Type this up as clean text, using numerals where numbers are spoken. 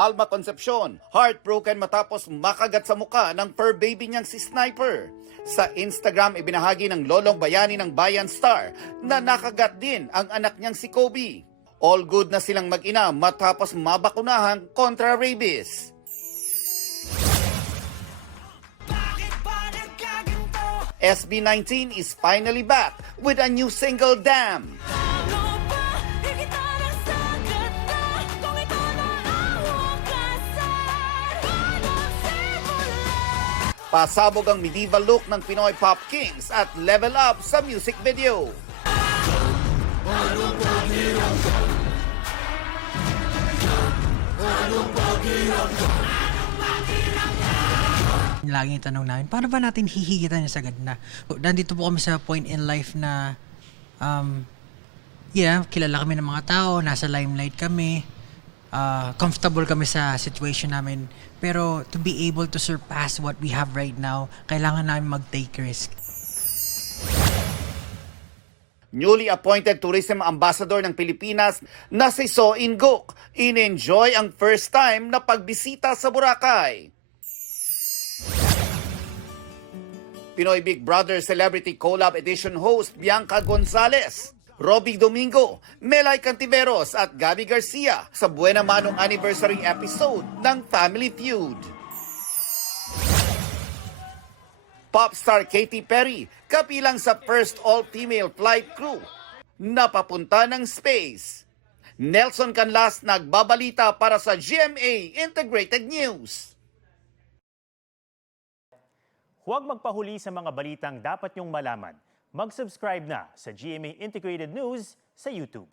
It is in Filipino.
Alma Concepcion, heartbroken matapos makagat sa muka ng fur baby niyang si Sniper. Sa Instagram, ibinahagi ng lolong bayani ng Bayan Star na nakagat din ang anak niyang si Kobe. All good na silang mag-ina matapos mabakunahan kontra rabies. SB19 is finally back with a new single, Damn. Pasabog ang medieval look ng Pinoy Pop Kings at level up sa music video. Laging tanong namin, paano ba natin hihigitan niya sagad na? Nandito po kami sa point in life na, kilala kami ng mga tao, nasa limelight kami, comfortable kami sa situation namin. Pero to be able to surpass what we have right now, kailangan namin mag-take risk. Newly appointed tourism ambassador ng Pilipinas na si So In-guk, in-enjoy ang first time na pagbisita sa Boracay. Pinoy Big Brother Celebrity Collab Edition host Bianca Gonzalez, Robbie Domingo, Melay Cantiveros at Gabby Garcia sa Buena Manong Anniversary episode ng Family Feud. Popstar Katy Perry kapilang sa first all-female flight crew na papunta ng space. Nelson Canlas nagbabalita para sa GMA Integrated News. Huwag magpahuli sa mga balitang dapat niyong malaman. Mag-subscribe na sa GMA Integrated News sa YouTube.